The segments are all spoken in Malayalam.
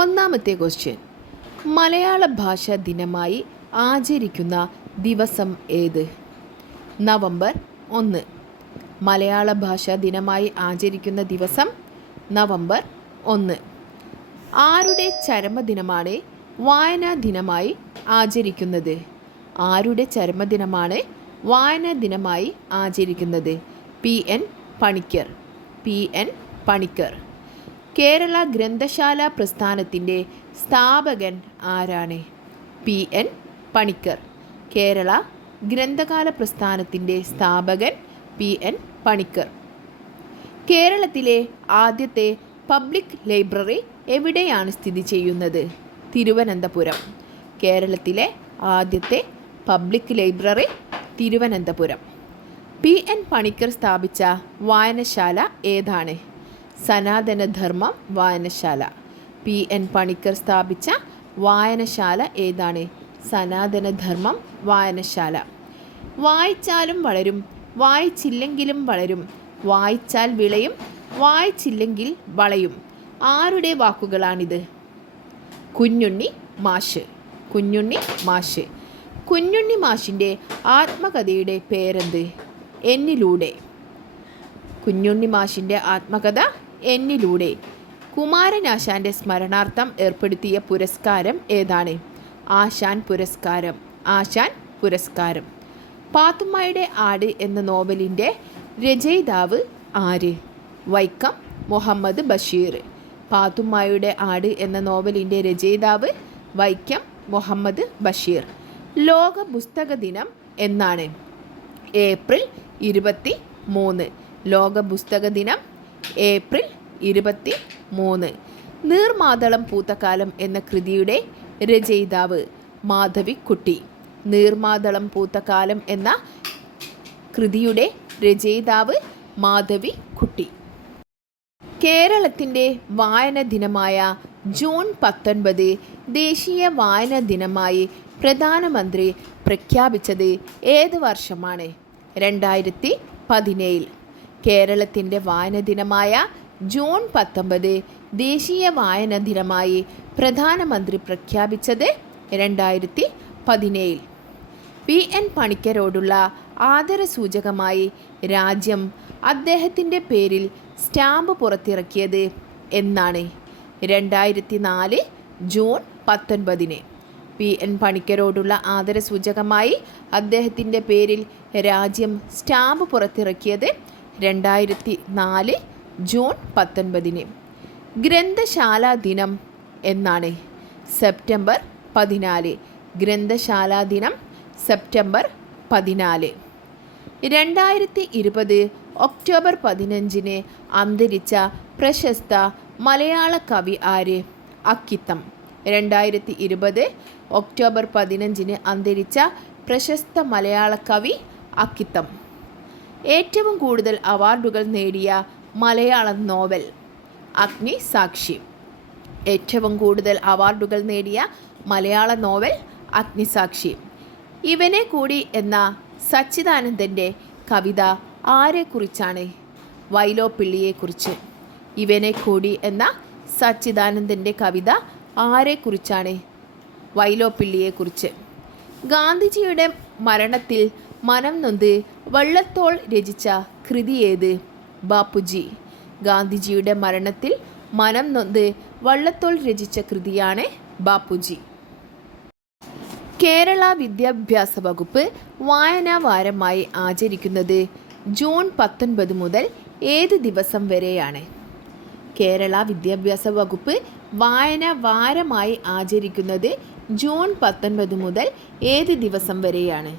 ഒന്നാമത്തെ ക്വസ്റ്റ്യൻ, മലയാള ഭാഷാ ദിനമായി ആചരിക്കുന്ന ദിവസം ഏത്? നവംബർ 1. മലയാള ഭാഷാ ദിനമായി ആചരിക്കുന്ന ദിവസം നവംബർ 1. ആരുടെ ചരമദിനമാണ് വായനാ ദിനമായി ആചരിക്കുന്നത്? ആരുടെ ചരമദിനമാണ് വായനാ ദിനമായി ആചരിക്കുന്നത്? P.N. പണിക്കർ. P.N. പണിക്കർ. കേരള ഗ്രന്ഥശാല പ്രസ്ഥാനത്തിൻ്റെ സ്ഥാപകൻ ആരാണ്? P.N. പണിക്കർ. കേരള ഗ്രന്ഥകാല പ്രസ്ഥാനത്തിൻ്റെ സ്ഥാപകൻ P.N. പണിക്കർ. കേരളത്തിലെ ആദ്യത്തെ പബ്ലിക് ലൈബ്രറി എവിടെയാണ് സ്ഥിതി ചെയ്യുന്നത്? തിരുവനന്തപുരം. കേരളത്തിലെ ആദ്യത്തെ public library Thiruvananthapuram. P.N. Panicker സ്ഥാപിച്ച വായനശാല ഏതാണ്? സനാതനധർമ്മം വായനശാല. P.N. പണിക്കർ സ്ഥാപിച്ച വായനശാല ഏതാണ്? സനാതനധർമ്മം വായനശാല. വായിച്ചാലും വളരും, വായിച്ചില്ലെങ്കിലും വളരും, വായിച്ചാൽ വിളയും, വായിച്ചില്ലെങ്കിൽ വളയും. ആരുടെ വാക്കുകളാണിത്? കുഞ്ഞുണ്ണി മാഷ്. കുഞ്ഞുണ്ണി മാഷ്. കുഞ്ഞുണ്ണി മാഷിൻ്റെ ആത്മകഥയുടെ പേരെന്ത്? എന്നിലൂടെ. കുഞ്ഞുണ്ണി മാഷിൻ്റെ ആത്മകഥ എന്നിലൂടെ. കുമാരനാശാൻ്റെ സ്മരണാർത്ഥം ഏർപ്പെടുത്തിയ പുരസ്കാരം ഏതാണ്? ആശാൻ പുരസ്കാരം. ആശാൻ പുരസ്കാരം. പാത്തുമ്മയുടെ ആട് എന്ന നോവലിൻ്റെ രചയിതാവ് ആര്? വൈക്കം മുഹമ്മദ് ബഷീർ. പാത്തുമ്മയുടെ ആട് എന്ന നോവലിൻ്റെ രചയിതാവ് വൈക്കം മുഹമ്മദ് ബഷീർ. ലോക പുസ്തക ദിനം എന്നാണ്? ഏപ്രിൽ 23. ലോക പുസ്തക ദിനം ഏപ്രിൽ 23. നീർമാതളം പൂത്തക്കാലം എന്ന കൃതിയുടെ രചയിതാവ് മാധവിക്കുട്ടി. നീർമാതളം പൂത്തക്കാലം എന്ന കൃതിയുടെ രചയിതാവ് മാധവിക്കുട്ടി. കേരളത്തിൻ്റെ വായന ദിനമായ ജൂൺ 19 ദേശീയ വായനാ ദിനമായി പ്രധാനമന്ത്രി പ്രഖ്യാപിച്ചത് ഏത് വർഷമാണ്? 2017. കേരളത്തിൻ്റെ വായന ദിനമായ ജൂൺ 19 ദേശീയ വായനാ ദിനമായി പ്രധാനമന്ത്രി പ്രഖ്യാപിച്ചത് 2017. P.N. പണിക്കരോടുള്ള ആദരസൂചകമായി രാജ്യം അദ്ദേഹത്തിൻ്റെ പേരിൽ സ്റ്റാമ്പ് പുറത്തിറക്കിയത് എന്നാണ്? 2004 ജൂൺ 19. P.N. പണിക്കരോടുള്ള ആദരസൂചകമായി അദ്ദേഹത്തിൻ്റെ പേരിൽ രാജ്യം സ്റ്റാമ്പ് പുറത്തിറക്കിയത് 2004 ജൂൺ 19. ഗ്രന്ഥശാലാ ദിനം എന്നാണ്? സെപ്റ്റംബർ 14. ഗ്രന്ഥശാലാ ദിനം സെപ്റ്റംബർ 14. 2020 ഒക്ടോബർ 15 അന്തരിച്ച പ്രശസ്ത മലയാള കവി ആര്? അക്കിത്തം. 2020 ഒക്ടോബർ 15 അന്തരിച്ച പ്രശസ്ത മലയാള കവി അക്കിത്തം. ഏറ്റവും കൂടുതൽ അവാർഡുകൾ നേടിയ മലയാളം നോവൽ? അഗ്നിസാക്ഷി. ഏറ്റവും കൂടുതൽ അവാർഡുകൾ നേടിയ മലയാള നോവൽ അഗ്നിസാക്ഷി. ഇവനെ കൂടി എന്ന സച്ചിദാനന്ദൻ്റെ കവിത ആരെക്കുറിച്ചാണ്? വൈലോപ്പിള്ളിയെക്കുറിച്ച്. ഇവനെ കൂടി എന്ന സച്ചിദാനന്ദൻ്റെ കവിത ആരെക്കുറിച്ചാണ്? വൈലോപ്പിള്ളിയെക്കുറിച്ച്. ഗാന്ധിജിയുടെ മരണത്തിൽ മനം നൊന്ത് വള്ളത്തോൾ രചിച്ച കൃതി ഏത്? ബാപ്പുജി. ഗാന്ധിജിയുടെ മരണത്തിൽ മനം നൊന്ത് വള്ളത്തോൾ രചിച്ച കൃതിയാണ് ബാപ്പുജി. കേരള വിദ്യാഭ്യാസ വകുപ്പ് വായനാ വാരമായി ആചരിക്കുന്നത് ജൂൺ 19 മുതൽ ഏത് ദിവസം വരെയാണ്? കേരള വിദ്യാഭ്യാസ വകുപ്പ് വായനാ വാരമായി ആചരിക്കുന്നത് ജൂൺ 19 മുതൽ ഏത് ദിവസം വരെയാണ്?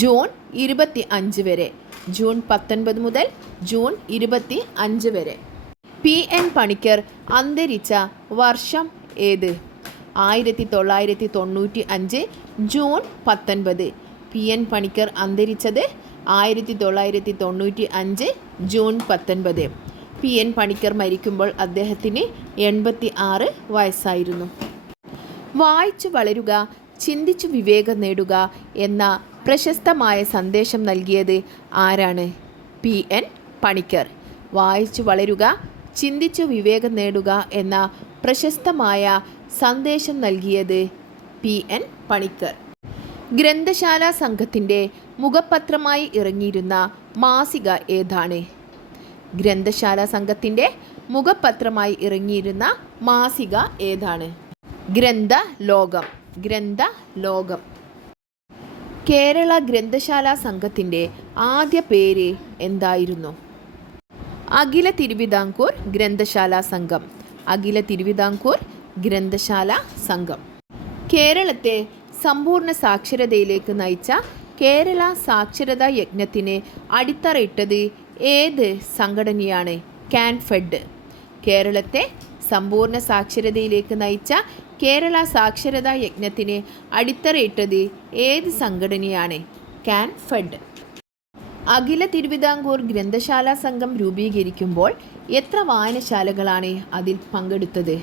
ജൂൺ 25 വരെ. ജൂൺ 19 മുതൽ ജൂൺ 25 വരെ. P.N. പണിക്കർ അന്തരിച്ച വർഷം ഏത്? 1995 ജൂൺ 19. P.N. പണിക്കർ അന്തരിച്ചത് 1995 ജൂൺ 19. P.N. പണിക്കർ മരിക്കുമ്പോൾ അദ്ദേഹത്തിന് 86 വയസ്സായിരുന്നു. വായിച്ചു വളരുക, ചിന്തിച്ചു വിവേകം നേടുക എന്ന പ്രശസ്തമായ സന്ദേശം നൽകിയത് ആരാണ്? P.N. പണിക്കർ. വായിച്ചു വളരുക, ചിന്തിച്ചു വിവേകം നേടുക എന്ന പ്രശസ്തമായ സന്ദേശം നൽകിയത് PN പണിക്കർ. ഗ്രന്ഥശാല സംഘത്തിൻ്റെ മുഖപത്രമായി ഇറങ്ങിയിരുന്ന മാസിക ഏതാണ്? ഗ്രന്ഥശാല സംഘത്തിൻ്റെ മുഖപത്രമായി ഇറങ്ങിയിരുന്ന മാസിക ഏതാണ്? ഗ്രന്ഥലോകം. ഗ്രന്ഥലോകം. കേരള ഗ്രന്ഥശാല സംഘത്തിൻ്റെ ആദ്യ പേര് എന്തായിരുന്നു? അഖില തിരുവിതാംകൂർ ഗ്രന്ഥശാല സംഘം. അഖില തിരുവിതാംകൂർ ഗ്രന്ഥശാല സംഘം. കേരളത്തെ സമ്പൂർണ്ണ സാക്ഷരതയിലേക്ക് നയിച്ച കേരള സാക്ഷരതാ യജ്ഞത്തിന് അടിത്തറയിട്ടത് ഏത് സംഘടനയാണ്? കാൻഫെഡ്. കേരളത്തെ സമ്പൂർണ്ണ സാക്ഷരതയിലേക്ക് നയിച്ച കേരള സാക്ഷരതാ യജ്ഞത്തിന് അടിത്തറയിട്ടത് ഏത് സംഘടനയാണ്? കാൻഫെഡ്. അഖില തിരുവിതാംകൂർ ഗ്രന്ഥശാല സംഘം രൂപീകരിക്കുമ്പോൾ എത്ര വായനശാലകളാണ് അതിൽ പങ്കെടുത്തത്?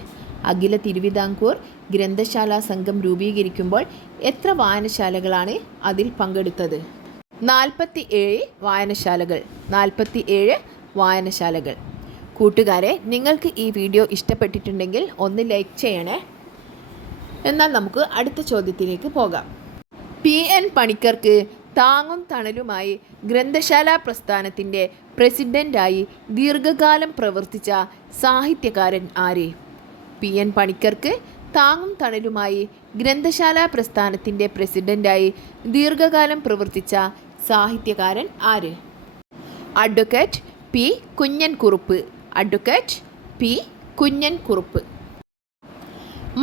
അഖില തിരുവിതാംകൂർ ഗ്രന്ഥശാല സംഘം രൂപീകരിക്കുമ്പോൾ എത്ര വായനശാലകളാണ് അതിൽ പങ്കെടുത്തത്? 47 വായനശാലകൾ. 47 വായനശാലകൾ. കൂട്ടുകാരെ, നിങ്ങൾക്ക് ഈ വീഡിയോ ഇഷ്ടപ്പെട്ടിട്ടുണ്ടെങ്കിൽ ഒന്ന് ലൈക്ക് ചെയ്യണേ. എന്നാൽ നമുക്ക് അടുത്ത ചോദ്യത്തിലേക്ക് പോകാം. PN പണിക്കർക്ക് താങ്ങും തണലുമായി ഗ്രന്ഥശാല പ്രസ്ഥാനത്തിൻ്റെ പ്രസിഡൻ്റായി ദീർഘകാലം പ്രവർത്തിച്ച സാഹിത്യകാരൻ ആര്? PN പണിക്കർക്ക് താങ്ങും തണലുമായി ഗ്രന്ഥശാല പ്രസ്ഥാനത്തിൻ്റെ പ്രസിഡൻ്റായി ദീർഘകാലം പ്രവർത്തിച്ച സാഹിത്യകാരൻ ആര്? Advocate P. Kunhankurup. Advocate P. Kunhankurup.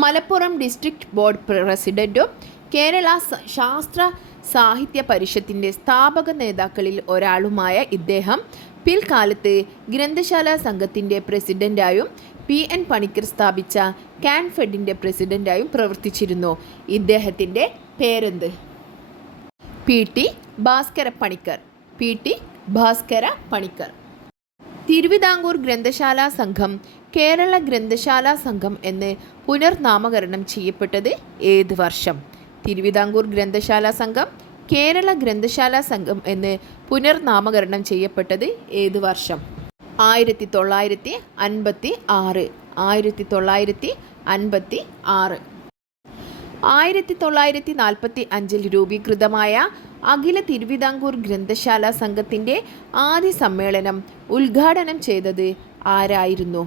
Malappuram district board പ്രസിഡൻറ്റും കേരള ശാസ്ത്ര സാഹിത്യ പരിഷത്തിൻ്റെ സ്ഥാപക നേതാക്കളിൽ ഒരാളുമായ ഇദ്ദേഹം പിൽക്കാലത്ത് ഗ്രന്ഥശാല സംഘത്തിൻ്റെ പ്രസിഡൻ്റായും PN പണിക്കർ സ്ഥാപിച്ച കാൻഫെഡിൻ്റെ പ്രസിഡൻ്റായും പ്രവർത്തിച്ചിരുന്നു. ഇദ്ദേഹത്തിൻ്റെ പേരെന്ത്? PT ഭാസ്കര പണിക്കർ. PT ഭാസ്കര പണിക്കർ. തിരുവിതാംകൂർ ഗ്രന്ഥശാല സംഘം കേരള ഗ്രന്ഥശാല സംഘം എന്ന് പുനർനാമകരണം ചെയ്യപ്പെട്ടത് ഏത് വർഷം? തിരുവിതാംകൂർ ഗ്രന്ഥശാല സംഘം കേരള ഗ്രന്ഥശാല സംഘം എന്ന് പുനർനാമകരണം ചെയ്യപ്പെട്ടത് ഏത് വർഷം? 1956. 1956. 1945 രൂപീകൃതമായ അഖില തിരുവിതാംകൂർ ഗ്രന്ഥശാല സംഘത്തിൻ്റെ ആദ്യ സമ്മേളനം ഉദ്ഘാടനം ചെയ്തത് ആരായിരുന്നു?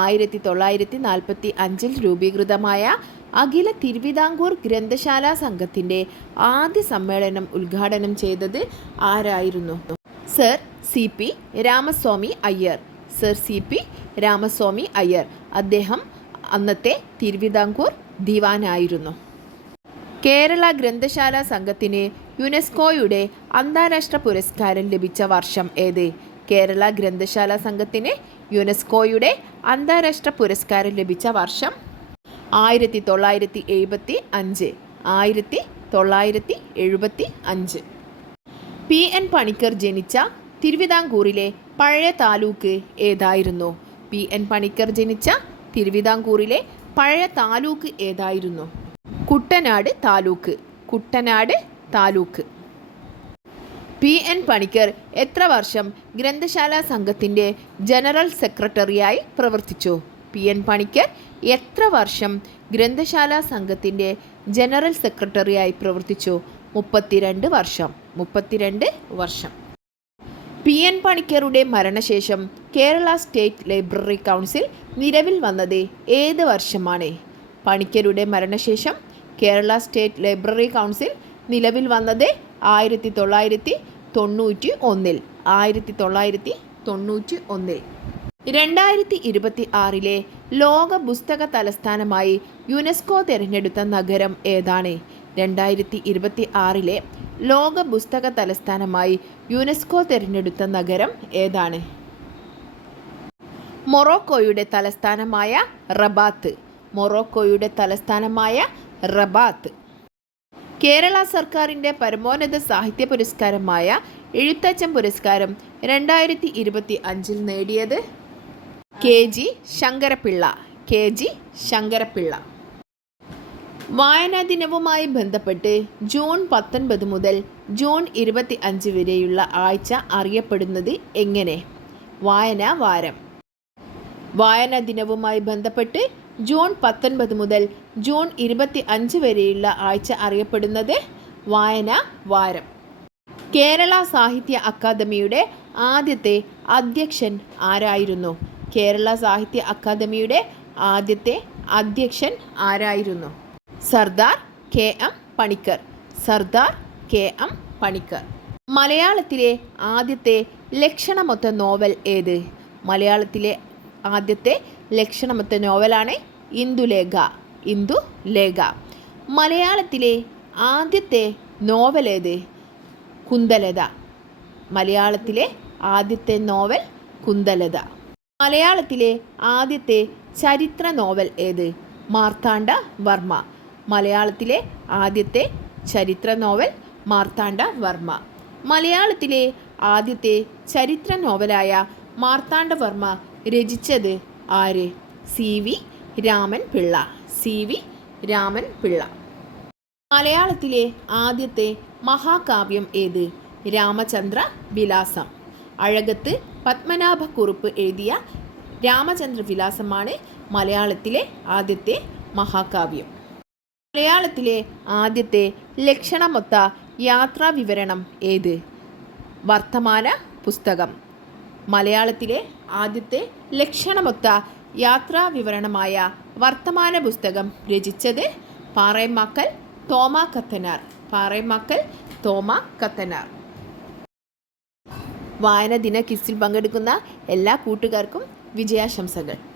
1945 രൂപീകൃതമായ അഖില തിരുവിതാംകൂർ ഗ്രന്ഥശാല സംഘത്തിൻ്റെ ആദ്യ സമ്മേളനം ഉദ്ഘാടനം ചെയ്തത് ആരായിരുന്നു? Sir CP Ramaswamy Iyer. Sir CP Ramaswamy Iyer. അദ്ദേഹം അന്നത്തെ തിരുവിതാംകൂർ ദിവാനായിരുന്നു. കേരള ഗ്രന്ഥശാല സംഘത്തിന് യുനെസ്കോയുടെ അന്താരാഷ്ട്ര പുരസ്കാരം ലഭിച്ച വർഷം ഏത്? കേരള ഗ്രന്ഥശാല സംഘത്തിന് യുനെസ്കോയുടെ അന്താരാഷ്ട്ര പുരസ്കാരം ലഭിച്ച വർഷം 1975. 1975. PN പണിക്കർ ജനിച്ച തിരുവിതാംകൂറിലെ പഴയ താലൂക്ക് ഏതായിരുന്നു? PN പണിക്കർ ജനിച്ച തിരുവിതാംകൂറിലെ പഴയ താലൂക്ക് ഏതായിരുന്നു? കുട്ടനാട് താലൂക്ക്. കുട്ടനാട് താലൂക്ക്. PN പണിക്കർ എത്ര വർഷം ഗ്രന്ഥശാല സംഘത്തിൻ്റെ ജനറൽ സെക്രട്ടറിയായി പ്രവർത്തിച്ചു? PN പണിക്കർ എത്ര വർഷം ഗ്രന്ഥശാല സംഘത്തിൻ്റെ ജനറൽ സെക്രട്ടറിയായി പ്രവർത്തിച്ചു? 32 വർഷം. 32 വർഷം. PN പണിക്കരുടെ മരണശേഷം കേരള സ്റ്റേറ്റ് ലൈബ്രറി കൗൺസിൽ നിലവിൽ വന്നത് ഏത് വർഷമാണ്? പണിക്കരുടെ മരണശേഷം കേരള സ്റ്റേറ്റ് ലൈബ്രറി കൗൺസിൽ നിലവിൽ വന്നത് 1991. 1991. 2026 ലോക പുസ്തക തലസ്ഥാനമായി യുനെസ്കോ തിരഞ്ഞെടുത്ത നഗരം ഏതാണ്? 2026 ലോക പുസ്തക തലസ്ഥാനമായി യുനെസ്കോ തിരഞ്ഞെടുത്ത നഗരം ഏതാണ്? മൊറോക്കോയുടെ തലസ്ഥാനമായ റബാത്ത്. മൊറോക്കോയുടെ തലസ്ഥാനമായ റബാത്ത്. കേരള സർക്കാരിൻ്റെ പരമോന്നത സാഹിത്യ പുരസ്കാരമായ എഴുത്തച്ഛൻ പുരസ്കാരം 2025 നേടിയത് KG ശങ്കരപ്പിള്ള. KG ശങ്കരപ്പിള്ള. വായനാ ദിനവുമായി ബന്ധപ്പെട്ട് ജൂൺ 19 മുതൽ ജൂൺ 25 വരെയുള്ള ആഴ്ച അറിയപ്പെടുന്നത് എങ്ങനെ? വായനാ വാരം. വായനാ ദിനവുമായി ബന്ധപ്പെട്ട് ജൂൺ 19 മുതൽ ജൂൺ 25 വരെയുള്ള ആഴ്ച അറിയപ്പെടുന്നത് വായനാ വാരം. കേരള സാഹിത്യ അക്കാദമിയുടെ ആദ്യത്തെ അധ്യക്ഷൻ ആരായിരുന്നു? കേരള സാഹിത്യ അക്കാദമിയുടെ ആദ്യത്തെ അധ്യക്ഷൻ ആരായിരുന്നു? Sardar K M Panicker. Sardar K M Panicker. മലയാളത്തിലെ ആദ്യത്തെ ലക്ഷണമൊത്ത നോവൽ ഏത്? മലയാളത്തിലെ ആദ്യത്തെ ലക്ഷണമൊത്ത നോവലാണ് ഇന്ദുലേഖ. ഇന്ദുലേഖ. മലയാളത്തിലെ ആദ്യത്തെ നോവൽ ഏത്? കുന്തലത. മലയാളത്തിലെ ആദ്യത്തെ നോവൽ കുന്തലത. മലയാളത്തിലെ ആദ്യത്തെ ചരിത്ര നോവൽ ഏത്? മാർത്താണ്ഡ വർമ്മ. മലയാളത്തിലെ ആദ്യത്തെ ചരിത്ര നോവൽ മാർത്താണ്ഡ വർമ്മ. മലയാളത്തിലെ ആദ്യത്തെ ചരിത്ര നോവലായ മാർത്താണ്ഡ വർമ്മ രചിച്ചത് ആര്? C V Raman Pillai. C V Raman Pillai. മലയാളത്തിലെ ആദ്യത്തെ മഹാകാവ്യം ഏത്? രാമചന്ദ്ര വിലാസം. അഴകത്ത് പത്മനാഭക്കുറുപ്പ് എഴുതിയ രാമചന്ദ്ര വിലാസമാണ് മലയാളത്തിലെ ആദ്യത്തെ മഹാകാവ്യം. മലയാളത്തിലെ ആദ്യത്തെ ലക്ഷണമൊത്ത യാത്രാ വിവരണം ഏത്? വർത്തമാന പുസ്തകം. മലയാളത്തിലെ ആദ്യത്തെ ലക്ഷണമൊത്ത യാത്രാ വിവരണമായ വർത്തമാന പുസ്തകം രചിച്ചത് പാറേമാക്കൽ തോമാ കത്തനാർ. പാറേമാക്കൽ തോമാ കത്തനാർ. വായന ദിന ക്വിസിൽ പങ്കെടുക്കുന്ന എല്ലാ കൂട്ടുകാർക്കും വിജയാശംസകൾ.